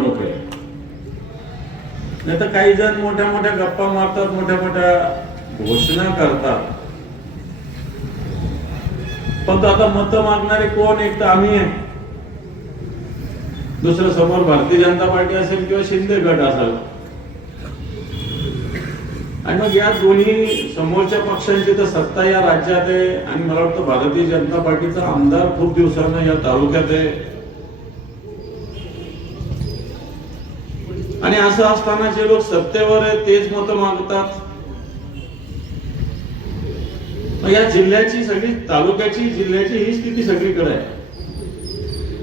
निवडणूक आहे. नाही तर काही जण मोठ्या मोठ्या गप्पा मारतात, मोठ्या मोठ्या घोषणा करतात, पण आता मत मागणारे कोण? एक तर आम्ही आहे, दुसरं समोर भारतीय जनता पार्टी असेल किंवा शिंदे गट असेल. आणि मग या दोन्ही समोरच्या पक्षांची तर सत्ता या राज्यात आहे आणि मला वाटतं भारतीय जनता पार्टीचा आमदार खूप दिवसांना या तालुक्यात आहे. आणि असं असताना जे लोक सत्तेवर आहेत तेच मतं मागतात. या जिल्ह्याची सगळी, तालुक्याची, जिल्ह्याची ही स्थिती सगळीकडे आहे.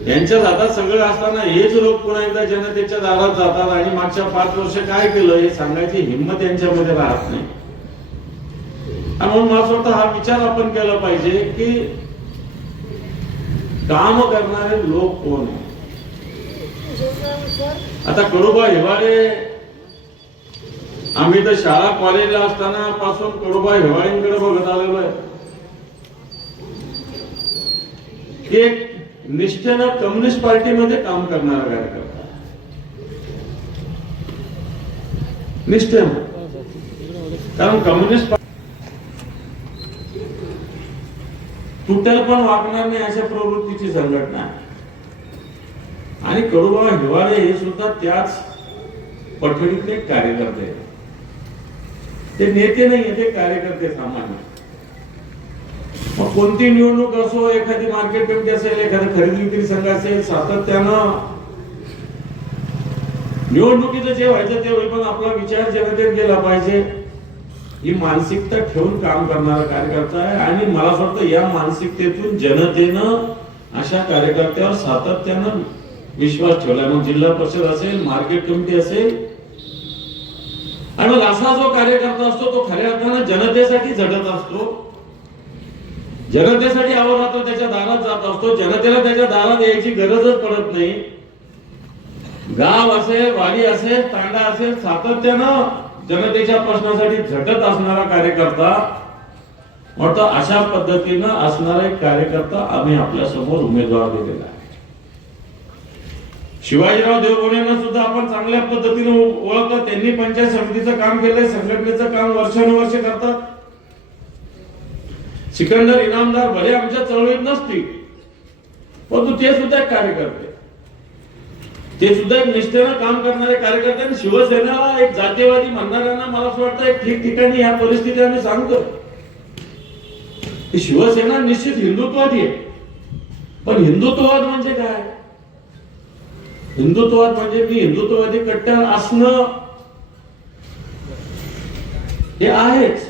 यांच्या हातात सगळं असताना हेच लोक पुन्हा एकदा जनतेच्या दारात जातात आणि मागच्या 5 वर्ष काय केलं हे सांगायची हिंमत यांच्यामध्ये राहत नाही. आणि म्हणून मला वाटतं हा विचार आपण केला पाहिजे की काम करणारे लोक कोण आहे. आता कडुबा हिवाळे, आम्ही तर शाळा कॉलेजला असताना पासून कडुबा हिवाळेंकडे बघत आलेलो आहे. एक निष्ठेनं कम्युनिस्ट पार्टीमध्ये काम करणारा कार्यकर्ता, निष्ठेनं. कारण कम्युनिस्ट तुटेल पण वागणार नाही अशा प्रवृत्तीची संघटना आहे. आणि कडुबा हिवाळे हे सुद्धा त्याच पठडीतले कार्यकर्ते आहेत. ते नेते नाही, ते कार्यकर्ते सामान्य. मग कोणती निवडणूक असो, एखादी मार्केट कमिटी असेल, एखादा खरेदी विक्री संघ असेल, सातत्यानं निवडणुकीचं जे व्हायचं ते होईल, पण आपला विचार जनतेत गेला पाहिजे ही मानसिकता ठेवून काम करणारा कार्यकर्ता आहे. आणि मला असं वाटतं या मानसिकतेतून जनतेनं अशा कार्यकर्त्यावर सातत्यानं विश्वास ठेवलाय. मग जिल्हा परिषद असेल, मार्केट कमिटी असेल. आणि मग असा जो कार्यकर्ता असतो तो खऱ्या अर्थानं जनतेसाठी झटत असतो, जनतेसाठी अहोरात्र त्याच्या दारात जात असतो. जनतेला त्याच्या दारात यायची गरजच पडत नाही. गाव असेल, वाडी असेल, तांडा असेल, सातत्यानं जनतेच्या प्रश्नासाठी झटत असणारा कार्यकर्ता, वाटतं अशा पद्धतीनं असणारा एक कार्यकर्ता आम्ही आपल्या समोर उमेदवार दिलेला आहे. शिवाजीराव देवगुणेंना सुद्धा आपण चांगल्या पद्धतीने ओळखतो. त्यांनी पंचायत समितीचं काम केलंय, संघटनेचं काम वर्षानुवर्ष करतात. सिकंदर इनामदार भले आमच्या चळवळीत नसतील, परंतु ते सुद्धा एक कार्यकर्ते, ते सुद्धा एक निष्ठेनं काम करणारे कार्यकर्ते. आणि शिवसेनेला एक जातीयवादी म्हणणाऱ्यांना मला असं वाटतं एक ठिकठिकाणी या परिस्थिती आम्ही सांगतो की शिवसेना निश्चित हिंदुत्ववादी आहे. पण हिंदुत्ववाद म्हणजे काय? हिंदुत्ववाद म्हणजे मी हिंदुत्ववादी कट्टर असणं हे आहेच,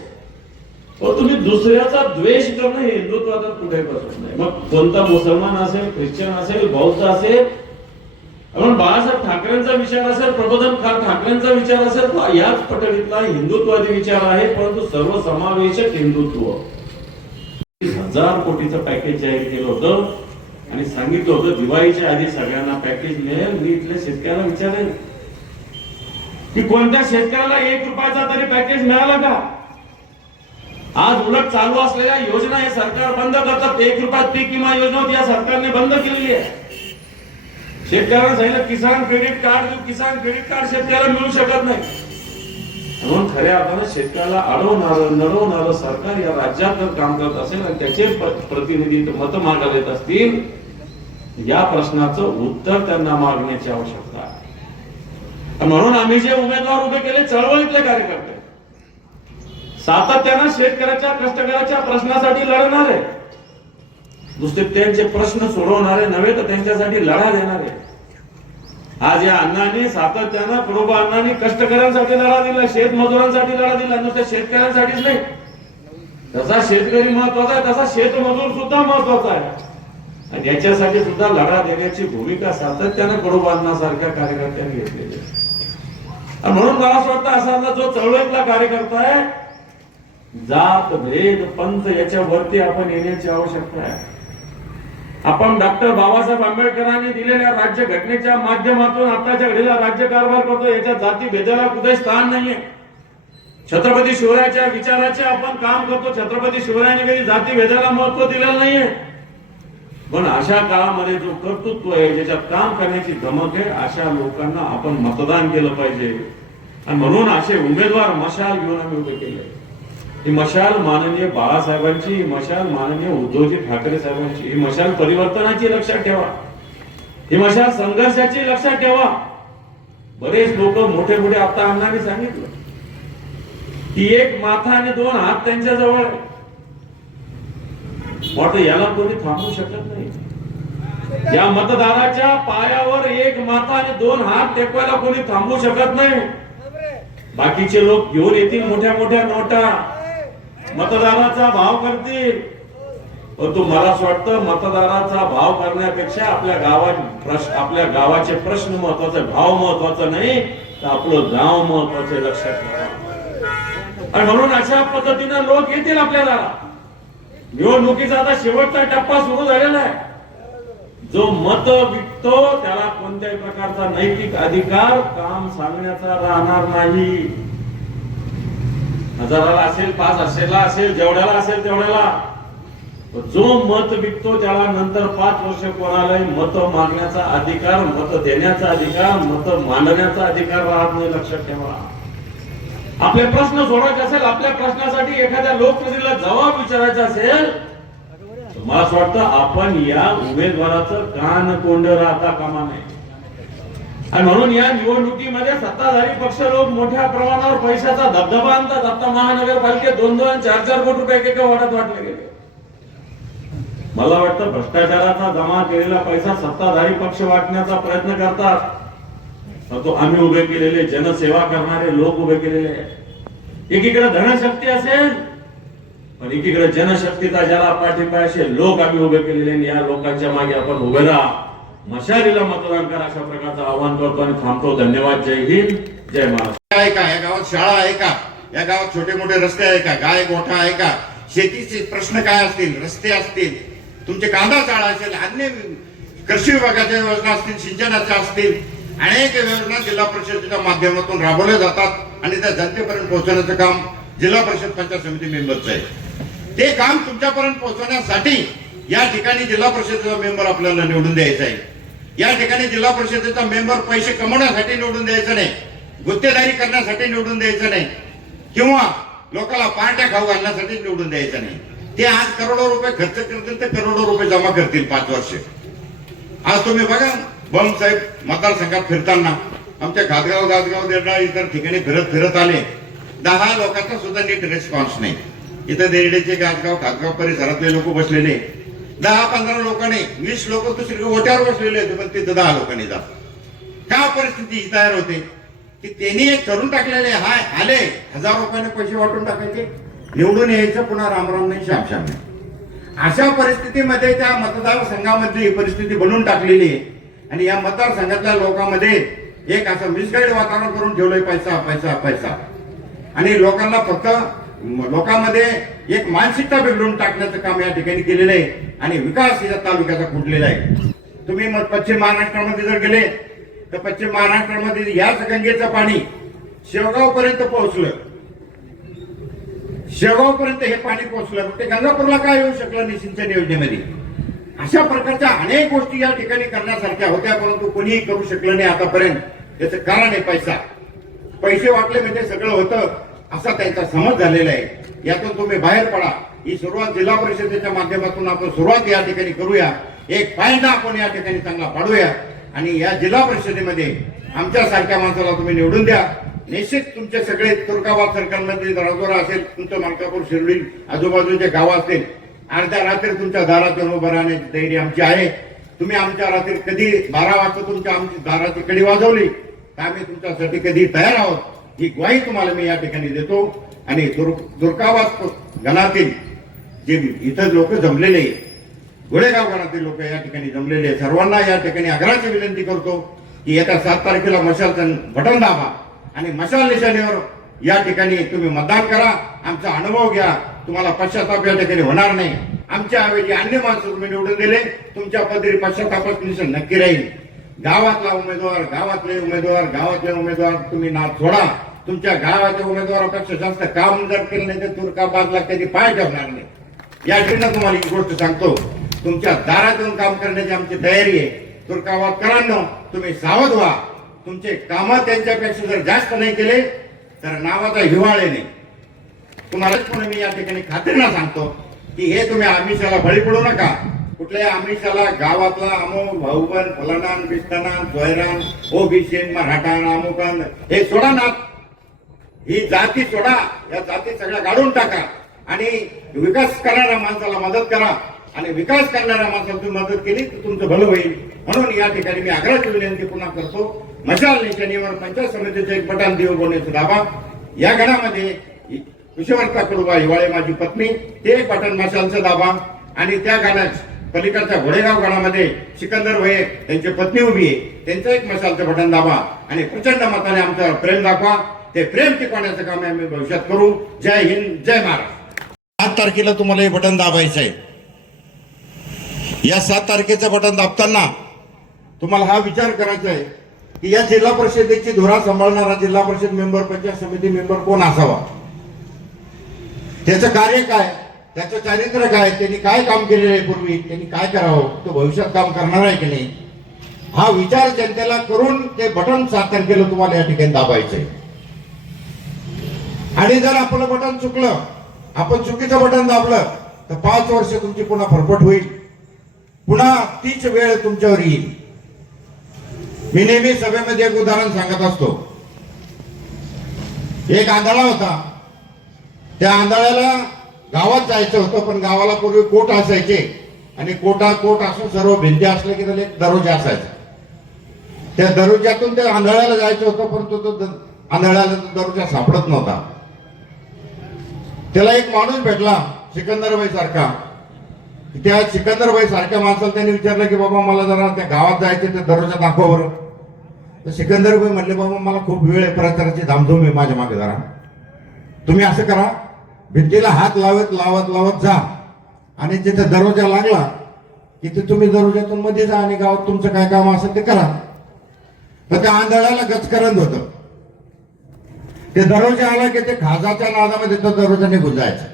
पण तुम्ही दुसऱ्याचा द्वेष करणं हे हिंदुत्वात कुठे बसत नाही. मग कोणता मुसलमान असेल, ख्रिश्चन असेल, बौद्ध असेल, आपण बाळासाहेब ठाकरेंचा विचार असेल, प्रबोधन ठाकरेंचा विचार असेल, तो याच पटडीतला हिंदुत्वादी विचार आहे. परंतु सर्वसमावेशक हिंदुत्व. 1000 कोटीचं पॅकेज जाहीर केलं होतं आणि सांगितलं होतं दिवाळीच्या आधी सगळ्यांना पॅकेज मिळेल. मी इथल्या शेतकऱ्याला विचारेल की कोणत्या शेतकऱ्याला 1 रुपयाचा तरी पॅकेज मिळाला का? आज उलट चालू असलेल्या योजना हे सरकार बंद करतात. 1 रुपयात पीक विमा योजना होती, या सरकारने बंद केलेली आहे. शेतकऱ्यांना सांगितलं किसान क्रेडिट कार्ड देऊ, किसान क्रेडिट कार्ड शेतकऱ्याला मिळू शकत नाही. म्हणून खऱ्या अर्थानं शेतकऱ्याला अडवणारं नडवणारं सरकार या राज्यात जर काम करत असेल आणि त्याचे प्रतिनिधी मत मागायला येत असतील, या प्रश्नाचं उत्तर त्यांना मागण्याची आवश्यकता आहे. म्हणून आम्ही जे उमेदवार उभे केले चळवळीतले कार्यकर्ते, सातत्यानं शेतकऱ्याच्या, कष्टकऱ्याच्या प्रश्नासाठी लढणारे, नुसते त्यांचे प्रश्न सोडवणारे नव्हे तर त्यांच्यासाठी लढा देणारे. आज या अण्णांनी सातत्यानं, कडुबा अण्णांनी कष्टकऱ्यांसाठी लढा दिला, शेतमजुरांसाठी लढा दिला. नुसत्या शेतकऱ्यांसाठीच नाही, जसा शेतकरी महत्वाचा आहे तसा शेतमजूर सुद्धा महत्वाचा आहे. आणि याच्यासाठी सुद्धा लढा देण्याची भूमिका सातत्यानं कडुबा अण्णांसारख्या कार्यकर्त्यांनी घेतलेली आहे. म्हणून मला असं वाटतं असा जो चळवळीतला कार्यकर्ता आहे, जात भेद पंथ याच्या वरती आपण येण्याची आवश्यकता आहे. आपण डॉक्टर बाबासाहेब आंबेडकरांनी दिलेल्या राज्य घटनेच्या माध्यमातून आताच्या घडीला राज्यकारभार करतो. याच्या जाती भेदाला कुठे स्थान नाहीये. छत्रपती शिवरायाच्या विचाराचे आपण काम करतो. छत्रपती शिवरायांनी कधी जाती भेदाला महत्व दिलेलं नाहीये. पण अशा काळामध्ये जो कर्तृत्व आहे, ज्याच्यात काम करण्याची धमक आहे, अशा लोकांना आपण मतदान केलं पाहिजे. आणि म्हणून असे उमेदवार मशाल घेऊन आम्ही उभे केले. ही मशाल माननीय बाळासाहेबांची, ही मशाल माननीय उद्धवजी ठाकरे साहेबांची, ही मशाल परिवर्तनाची लक्षात ठेवा, ही मशाल संघर्षाची लक्षात ठेवा. बरेच लोक मोठे मोठे आता अण्णांनी सांगितलं की एक माथा आणि दोन हात त्यांच्या जवळ आहे. वाटतं याला कोणी थांबवू शकत नाही. या मतदाराच्या पायावर एक माथा आणि दोन हात टेकवायला कोणी थांबवू शकत नाही. बाकीचे लोक घेऊन येतील मोठ्या मोठ्या नोटा, मतदाराचा भाव करतील. परंतु मला असं वाटतं मतदाराचा भाव करण्यापेक्षा आपल्या गावाचे प्रश्न महत्वाचे, भाव महत्वाचा नाही, तर आपलं गाव महत्वाचे लक्षात ठेवा. आणि म्हणून अशा पद्धतीने लोक येतील आपल्या दारात. निवडणुकीचा आता शेवटचा टप्पा सुरू झालेला आहे. जो मत विकतो त्याला कोणत्याही प्रकारचा नैतिक अधिकार काम सांगण्याचा राहणार नाही. हजाराला असेल, 500ला असेल, जेवढ्याला असेल तेवढ्याला. जो मत विकतो त्याला नंतर 5 वर्ष कोणालाही मत मागण्याचा अधिकार, मत देण्याचा अधिकार, मत मांडण्याचा अधिकार राहत नाही. लक्षात ठेवा. आपले प्रश्न सोडवायचे असेल, आपल्या प्रश्नासाठी एखाद्या लोकप्रतिनिधीला जबाब विचारायचा असेल, मला असं वाटतं आपण या उमेदवाराचं कान कोंड राहता कामा नये. आणि म्हणून या निवडणुकीमध्ये सत्ताधारी पक्ष लोक मोठ्या प्रमाणावर पैशाचा धबधबा आणतात. आता महानगरपालिकेत 2-2, 4-4 कोटी रुपये एका वाट्यात वाटले गेले. मला वाटतं भ्रष्टाचाराचा जमा केलेला पैसा सत्ताधारी पक्ष वाटण्याचा प्रयत्न करतात. तो आम्ही उभे केलेले जनसेवा करणारे लोक उभे केलेले. एकीकडे धनशक्ती असेल, पण एकीकडे जनशक्तीचा ज्याला पाठिंबा असेल लोक आम्ही उभे केलेले. या लोकांच्या मागे आपण उभे राहा, मशालीला मतदान करा, अशा प्रकारचं आवाहन करतो आणि थांबतो. धन्यवाद. जय हिंद, जय महाराष्ट्र. आहे का या गावात शाळा आहे का? या गावात छोटे मोठे रस्ते आहे का? गाय गोठा आहे का? शेतीचे प्रश्न काय असतील, रस्ते असतील, तुमचे कांदा चाळा असेल, अन्य कृषी विभागाच्या योजना असतील, सिंचनाच्या असतील, अनेक योजना जिल्हा परिषदेच्या माध्यमातून राबवल्या जातात आणि त्या जनतेपर्यंत पोहोचवण्याचं काम जिल्हा परिषद पंचायत समिती मेंबरचं आहे. ते काम तुमच्यापर्यंत पोहोचवण्यासाठी या ठिकाणी जिल्हा परिषदेचा मेंबर आपल्याला निवडून द्यायचा आहे. या ठिकाणी जिल्हा परिषदेचा मेंबर पैसे कमवण्यासाठी निवडून द्यायचं नाही, गुत्तेदारी करण्यासाठी निवडून द्यायचं नाही, किंवा लोकांना पार्ट्या खाऊ घालण्यासाठी निवडून द्यायचं नाही. ते आज करोडो रुपये खर्च करतील, ते करोडो रुपये जमा करतील 5 वर्ष. आज तुम्ही बघा बम साहेब मतदारसंघात फिरताना आमच्या घातगाव देरडा इतर ठिकाणी फिरत आले. 10 लोकांचा सुद्धा नीट रिस्पॉन्स नाही. इथं देरडेचे घातगाव परिसरातले लोक बसलेले 10-15 लोकांनी, 20 लोक दुसरी ओट्यावर बसलेले होते, पण तिथं 10 लोकांनी जात. का परिस्थिती ही तयार होते की त्यांनी एक ठरून टाकलेले, हाय आले 1000 रुपयाने पैसे वाटून टाकायचे, निवडून यायचं, पुन्हा रामराम नाही, श्यामश्याम नाही. अशा परिस्थितीमध्ये त्या मतदारसंघामध्ये ही परिस्थिती बनवून टाकलेली आहे. आणि या मतदारसंघातल्या लोकांमध्ये एक असं मिसगाईड वातावरण करून ठेवलंय, पैसा पैसा पैसा. आणि लोकांना फक्त लोकांमध्ये एक मानसिकता बिघडून टाकण्याचं काम या ठिकाणी केलेलं आहे. आणि विकास या तालुक्याचा खुंटलेला आहे. तुम्ही पश्चिम महाराष्ट्रामध्ये जर गेले तर पश्चिम महाराष्ट्रामध्ये याच गंगेचं पाणी शेवगाव पर्यंत पोहोचलं. शेवगाव पर्यंत हे पाणी पोहोचलं, ते गंगापूरला काय येऊ शकलं नाही सिंचन योजनेमध्ये. अशा प्रकारच्या अनेक गोष्टी या ठिकाणी करण्यासारख्या होत्या, परंतु कोणीही करू शकलं नाही आतापर्यंत. त्याचं कारण आहे पैसा. पैसे वाटले म्हणजे सगळं होतं असा त्यांचा समज झालेला आहे. यातून तुम्ही बाहेर पडा. ही सुरुवात जिल्हा परिषदेच्या माध्यमातून आपण सुरुवात या ठिकाणी करूया. एक पायंडा आपण या ठिकाणी चांगला पाडूया आणि या जिल्हा परिषदेमध्ये आमच्या सारख्या माणसाला तुम्ही निवडून द्या. निश्चित तुमचे सगळे तुर्काबाद सर्कलमध्ये राजोरा असेल, तुमचं मलकापूर, शिर्डी, आजूबाजूचे गाव असतील, अर्ध्या रात्री तुमच्या दारात येऊन उभं राहण्याची तयारी आमची आहे. तुम्ही आमच्या रात्री कधी 12 वाजता तुमच्या आमची दाराची कडी वाजवली तर आम्ही तुमच्यासाठी कधी तयार आहोत, ही ग्वाही तुम्हाला मी या ठिकाणी देतो. आणि तुर्काबाद गणातील जे इथं लोक जमलेले, गोळेगाव गणातील लोक या ठिकाणी जमलेले, सर्वांना या ठिकाणी आग्रहाची विनंती करतो की येत्या 7 तारखेला मशालचं बटन दाबा आणि मशाल निशाणीवर या ठिकाणी तुम्ही मतदान करा. आमचा अनुभव घ्या, तुम्हाला पश्चाताप या ठिकाणी होणार नाही. आमच्या ऐवजी अन्य माणसं तुम्ही निवडून दिले, तुमच्या पदरी पश्चातापाचं निशाण नक्की राहील. गावातले उमेदवार तुम्ही नाव सोडा. तुमच्या गावाच्या उमेदवारापेक्षा जास्त काम जर केलं नाही तर तुर्काबादला कधी पाय ठेवणार नाही. या ठिकाणी तुम्हाला ही गोष्ट सांगतो. तुमच्या दारात येऊन काम करण्याची आमची तयारी आहे. तुर्कावादकरांनो, तुम्ही सावध व्हा. तुमचे काम त्यांच्यापेक्षा जर जास्त नाही केले तर नावाचा हिवाळे नाही. तुम्हालाच पण मी या ठिकाणी खात्रीनं सांगतो की हे तुम्ही आमिषाला बळी पडू नका. कुठल्याही आमिषाला गावातला अमोल भाऊबन फलानान बिस्तानान सोयरान ओबीसी मराठान अमुकान हे सोडा ना. ही जाती सोडा. या जाती सगळ्या गाडून टाका आणि विकास करणाऱ्या माणसाला मदत करा. आणि विकास करणाऱ्या माणसाला तुम्ही मदत केली तर तुमचं भलं होईल. म्हणून या ठिकाणी मी आग्रहाची विनंती पुन्हा करतो. मशाल निशाणीवर पंचायत समितीचं एक बटन देऊ बोलण्याचं दाबा. या गणामध्ये कुशवर्ता कडुबा हिवाळे माझी पत्नी ते एक बटन मशालचं दाबा. आणि त्या गाण्यात पलीकडच्या घोडेगाव गणामध्ये सिकंदर भये त्यांची पत्नी उभी आहे, त्यांचं एक मशालचं बटन दाबा आणि प्रचंड मताने आमच्यावर प्रेम दाखवा. ते प्रेम टिकवण्याचं काम आम्ही भविष्यात करू. जय हिंद, जय महाराष्ट्र. 7 तारखेला तुम्हाला हे बटन दाबायचं आहे. या 7 तारखेचं बटन दाबताना तुम्हाला हा विचार करायचा आहे की या जिल्हा परिषदेची धुरा सांभाळणारा जिल्हा परिषद मेंबर, पंचायत समिती मेंबर कोण असावा, त्याचं कार्य काय, त्याचं चारित्र्य काय, त्यांनी काय काम केलेलं आहे पूर्वी, त्यांनी काय करावं, तो भविष्यात काम करणार आहे की नाही, हा विचार जनतेला करून ते बटन 7 तारखेला तुम्हाला या ठिकाणी दाबायचंय. आणि जर आपलं बटन चुकलं, आपण चुकीचं बटन दाबलं तर 5 वर्ष तुमची पुन्हा फरफट होईल. पुन्हा तीच वेळ तुमच्यावर येईल. मी नेहमी सभेमध्ये एक उदाहरण सांगत असतो. एक आंधळा होता. त्या आंधळ्याला गावात जायचं होतं, पण गावाला पूर्वी कोट असायचे आणि कोट असून सर्व भिंती असले की त्याला एक दरोजा असायचा. त्या दरोज्यातून त्या आंधळ्याला जायचं होतं, परंतु तो आंधळ्याला तो दरोजा सापडत नव्हता. त्याला एक माणूस भेटला सिकंदरबाई सारखा. त्या सिकंदरबाई सारख्या माणसाला त्यांनी विचारलं की बाबा मला जरा त्या गावात जायचे ते दरोजा दाखव बरं. तर सिकंदरबाई म्हणले बाबा मला खूप वेळ आहे, प्रचाराची धामधूम आहे माझ्या मागे, जरा तुम्ही असं करा, भिंतीला हात लावत लावत लावत जा आणि जिथे दरोजा लागला की ते तुम्ही दरोजातून मध्ये जा आणि गावात तुमचं काय काम असेल ते करा. तर त्या आंधळ्याला गचकरंद होतं. ते दरोजा आला की ते खाजाच्या नादामध्ये तो दरोजा निघून जायचा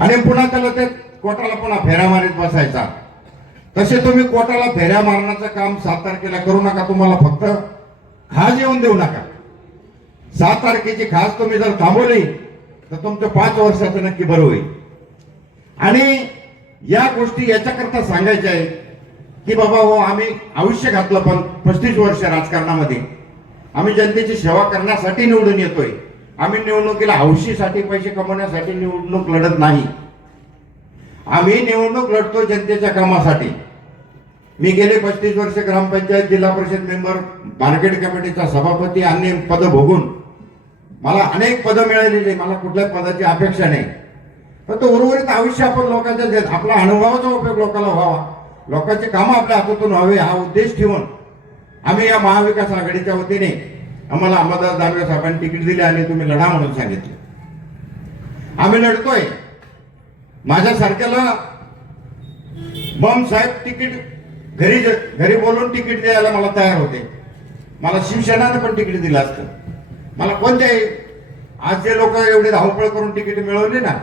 आणि पुन्हा त्याला ते कोटाला पुन्हा फेऱ्या मारीत बसायचा. तसे तुम्ही कोटाला फेऱ्या मारण्याचं काम 7 तारखेला करू नका. तुम्हाला फक्त खाज येऊन देऊ नका. 7 तारखेची खास तुम्ही जर थांबवली तर तुमचं 5 वर्षाचं नक्की बरं होईल. आणि या गोष्टी याच्याकरता सांगायच्या आहे की बाबा हो, आम्ही आयुष्य घातलं, पण 35 वर्ष राजकारणामध्ये आम्ही जनतेची सेवा करण्यासाठी निवडून येतोय. आम्ही निवडणुकीला हौशीसाठी पैसे कमवण्यासाठी निवडणूक लढत नाही. आम्ही निवडणूक लढतो जनतेच्या कामासाठी. मी गेले 35 वर्ष ग्रामपंचायत, जिल्हा परिषद मेंबर, मार्केट कमिटीचा सभापती, अन्य पद भोगून मला अनेक पदं मिळालेली. मला कुठल्याच पदाची अपेक्षा नाही. पण तो उर्वरित आयुष्य आपण लोकांच्या आपला अनुभवाचा उपयोग लोकांना व्हावा, लोकांचे कामं आपल्या हातातून व्हावे हा उद्देश ठेवून आम्ही या महाविकास आघाडीच्या वतीने आम्हाला अंबादास दानवे साहेबांनी तिकीट दिले आणि तुम्ही लढा म्हणून सांगितले. आम्ही लढतोय. माझ्यासारख्याला बम साहेब तिकीट घरी बोलून तिकीट द्यायला मला तयार होते. मला शिवसेनानं पण तिकीट दिलं असतं. मला कोणत्याही आज जे लोक एवढे धावपळ करून तिकीट मिळवली ना,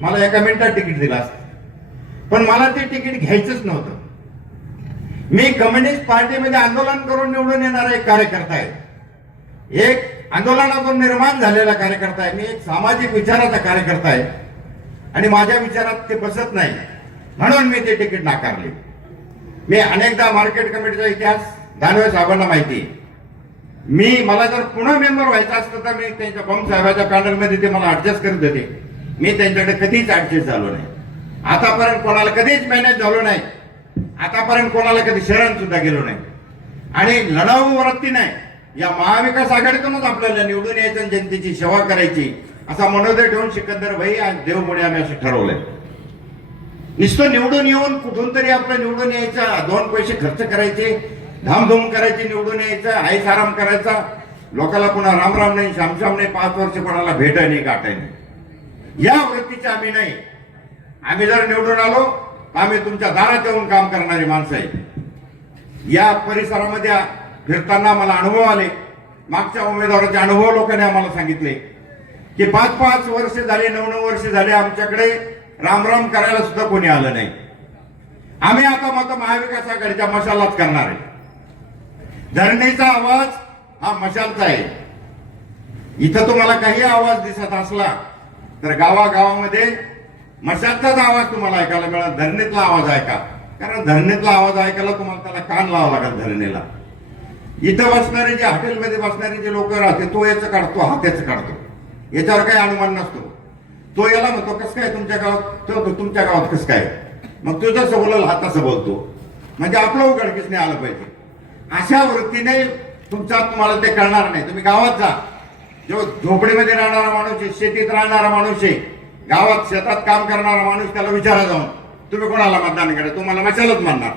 मला एका मिनिटात तिकीट दिलं असतं. पण मला ते तिकीट घ्यायचंच नव्हतं. मी कम्युनिस्ट पार्टीमध्ये आंदोलन करून निवडून येणारा एक कार्यकर्ता आहे. एक आंदोलनातून निर्माण झालेला कार्यकर्ता आहे. मी एक सामाजिक विचाराचा कार्यकर्ता आहे आणि माझ्या विचारात ते बसत नाही म्हणून मी ते तिकीट नाकारले. मी अनेकदा मार्केट कमिटीचा इतिहास दानवे साहेबांना माहिती आहे. मला जर पुन्हा मेंबर व्हायचं असतं तर मी त्यांच्या बम साहेबाच्या पॅनलमध्ये ते मला ऍडजस्ट करत होते. मी त्यांच्याकडे कधीच ऍडजस्ट झालो नाही. आतापर्यंत कोणाला कधीच मॅनेज झालो नाही. आतापर्यंत कोणाला कधी शरण सुद्धा गेलो नाही. आणि लढाऊ वृत्ती नाही. या महाविकास आघाडीतूनच आपल्याला निवडून यायचं आणि जनतेची सेवा करायची असा मनोदय ठेवून सिकंदर भाई आणि देवमुळे आम्ही असं ठरवलंय. नुसतं निवडून येऊन कुठून तरी आपलं निवडून यायचं, 2 पैसे खर्च करायचे, धामधूम करायची, निवडून यायचं, आईस आराम करायचा, लोकांना पुन्हा रामराम नाही, श्यामश्याम नाही, 5 वर्ष कोणाला भेटाय नाही, गाठाय नाही. या वृत्तीचे आम्ही नाही. आम्ही जर निवडून आलो आम्ही तुमच्या दारात येऊन काम करणारी माणसं आहे. या परिसरामध्ये फिरताना मला अनुभव आले. मागच्या उमेदवाराचे अनुभव लोकांनी आम्हाला सांगितले की 5-5 वर्ष झाले, 9-9 वर्ष झाले आमच्याकडे रामराम करायला सुद्धा कोणी आलं नाही. आम्ही आता मत महाविकास आघाडीच्या मशालाच करणार आहे. धरणीचा आवाज हा मशालचा आहे. इथं तुम्हाला काही आवाज दिसत असला तर गावागावामध्ये मशालचाच आवाज तुम्हाला ऐकायला मिळेल. धरणीतला आवाज ऐका, कारण धरणीतला आवाज ऐकायला तुम्हाला त्याला कान लावावा लागेल. धरणीला इथं बसणारे जे हॉटेलमध्ये बसणारे जे लोक राहते, तो याचं काढतो, हा त्याचं काढतो, याच्यावर काही अनुमान नसतो. तो याला म्हणतो कसं काय तुमच्या गावात, तो तुमच्या गावात कसं काय, मग तो जसं बोलल हा तसं बोलतो, म्हणजे आपलं उघडकीस नाही आलं पाहिजे. अशा वृत्तीने तुम्हाला ते कळणार नाही. तुम्ही गावात जा, जो झोपडीमध्ये राहणारा माणूस आहे, शेतीत राहणारा माणूस आहे, गावात शेतात काम करणारा माणूस, त्याला विचारा जाऊन तुम्ही कोणाला मतदान करा, तुम्हाला मशालच मानणार.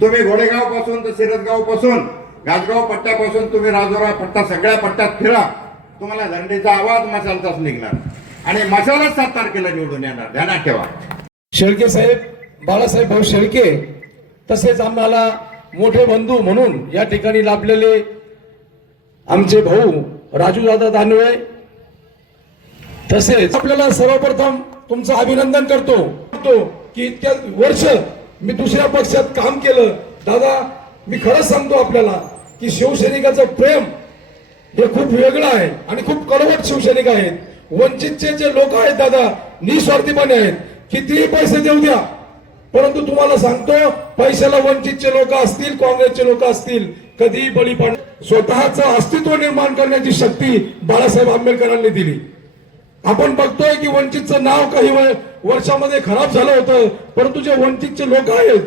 तुम्ही घोडेगाव पासून तर शिरदगाव पासून गाजगाव पट्ट्यापासून तुम्ही राजोरा पट्टा सगळ्या पट्ट्यात फिरा, तुम्हाला धरणीचा आवाज मशालचाच निघणार आणि मशालच 7 तारखेला निवडून येणार. ध्यानात ठेवा. शेळके साहेब, बाळासाहेब भाऊ शेळके, तसेच आम्हाला मोठे बंधू म्हणून या ठिकाणी लाभलेले आमचे भाऊ राजूदादा दानवे, तसेच आपल्याला सर्वप्रथम तुमचं अभिनंदन करतो की इतक्या वर्ष मी दुसऱ्या पक्षात काम केलं. दादा, मी खरंच सांगतो आपल्याला की शिवसैनिकाचं प्रेम हे खूप वेगळं आहे आणि खूप कडवट शिवसैनिक आहेत. वंचितचे जे लोक आहेत दादा, निस्वार्थीपणे आहेत. कितीही पैसे देऊ द्या, परंतु तुम्हाला सांगतो, पैशाला वंचितचे लोक असतील, काँग्रेसचे लोक असतील, कधीही बळी पड. स्वतःचं अस्तित्व निर्माण करण्याची शक्ती बाळासाहेब आंबेडकरांनी दिली. आपण बघतोय की वंचितचं नाव काही वर्षामध्ये खराब झालं होतं, परंतु जे वंचितचे लोक आहेत,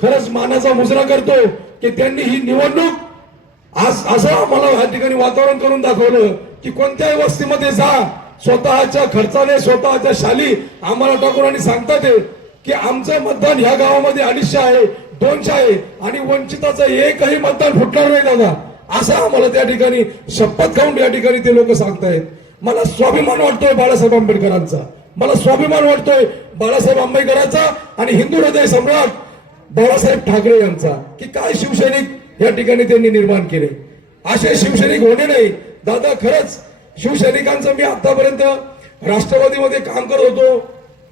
खरंच मानाचा मुजरा करतो की त्यांनी ही निवडणूक आज असं आम्हाला या ठिकाणी वातावरण करून दाखवलं की कोणत्याही वस्तीमध्ये जा, स्वतःच्या खर्चाने स्वतःच्या शाली आम्हाला टाकून आणि सांगतात की आमचं मतदान ह्या गावामध्ये 250 आहे, 200 आहे आणि वंचिताचं एकही मतदान फुटणार नाही दादा, असं आम्हाला त्या ठिकाणी शपथ खाऊन या ठिकाणी ते लोक सांगतायत. मला स्वाभिमान वाटतोय बाळासाहेब आंबेडकरांचा, मला स्वाभिमान वाटतोय बाळासाहेब आंबेडकरांचा आणि हिंदू हृदय सम्राट बाळासाहेब ठाकरे यांचा, की काय शिवसैनिक या ठिकाणी त्यांनी निर्माण केले. असे शिवसैनिक होणे नाही दादा. खरंच शिवसैनिकांचं मी आतापर्यंत राष्ट्रवादीमध्ये काम करत होतो,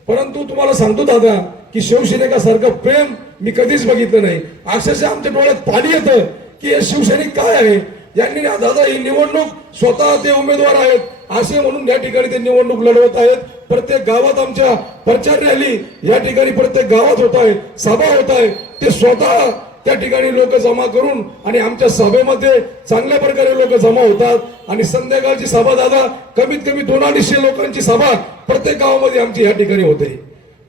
परंतु तुम्हाला सांगतो दादा की शिवसैनिकासारखं प्रेम मी कधीच बघितलं नाही. अक्षरशः आमच्या डोळ्यात पाणी येतं की हे शिवसैनिक काय आहे. यांनी दादा ही निवडणूक स्वतः ते उमेदवार आहेत असे म्हणून या ठिकाणी ते निवडणूक लढवत आहेत. प्रत्येक गावात आमच्या प्रचार रॅली या ठिकाणी प्रत्येक गावात होत आहे, सभा होत आहे. ते स्वतः त्या ठिकाणी लोक जमा करून आणि आमच्या सभेमध्ये चांगल्या प्रकारे लोक जमा होतात आणि संध्याकाळची सभा दादा कमीत कमी 200-250 लोकांची सभा प्रत्येक गावामध्ये आमची या ठिकाणी होते.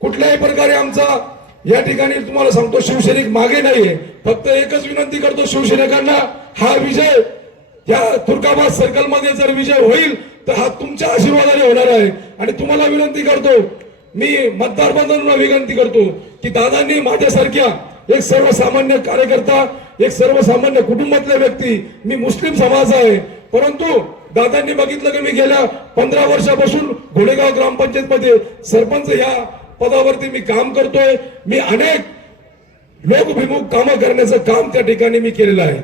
कुठल्याही प्रकारे आमचा या ठिकाणी तुम्हाला सांगतो शिवसैनिक मागे नाहीये. फक्त एकच विनंती करतो शिवसैनिकांना, हा विजय या तुर्काबाद सर्कल मध्ये जर विजय होईल तर हा तुमच्या आशीर्वादाने होणार आहे. आणि तुम्हाला विनंती करतो, मी मतदार बांधवांना विनंती करतो की दादांनी माझ्यासारख्या एक सर्वसामान्य कार्यकर्ता, एक सर्वसामान्य कुटुंबातल्या व्यक्ती, मी मुस्लिम समाज आहे, परंतु दादांनी बघितलं की मी गेल्या 15 वर्षापासून घोडेगाव ग्रामपंचायत मध्ये सरपंच या पदावरती मी काम करतोय. मी अनेक लोकभिमुख कामं करण्याचं काम त्या ठिकाणी मी केलेलं आहे.